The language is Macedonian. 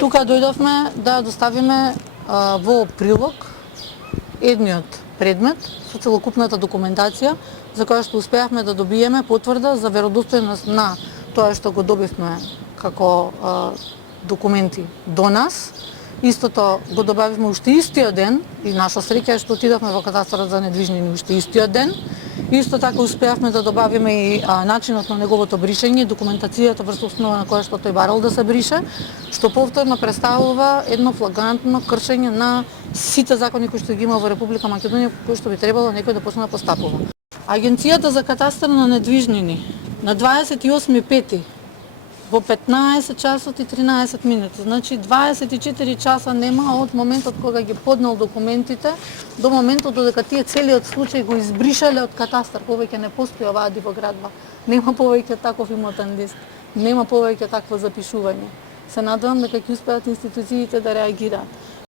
Тука дојдовме да доставиме во прилог едниот предмет со целокупната документација за која што успеавме да добиеме потврда за веродостојност на тоа што го добивме како документи до нас. Истото го добавивме уште истиот ден и наша среќа е што отидовме во катастарот за недвижнини уште истиот ден. Исто така успеавме да добавиме и начинот на неговото бришење, документацијата врз основа на која што тој барал да се брише, што повторно представува едно флагрантно кршење на сите закони кои што ги има во Република Македонија, кои што би требало некој да почне да постапува. Агенцијата за катастар на недвижнини на 28.5 во 15 часот и 13 минути, значи 24 часа нема од моментот кога ги поднал документите до моментот додека тие целиот случај го избришале од катастар. Повеќе не постои оваа дивоградба, нема повеќе таков имотен лист, нема повеќе такво запишување. Се надевам дека ќе успеат институциите да реагираат.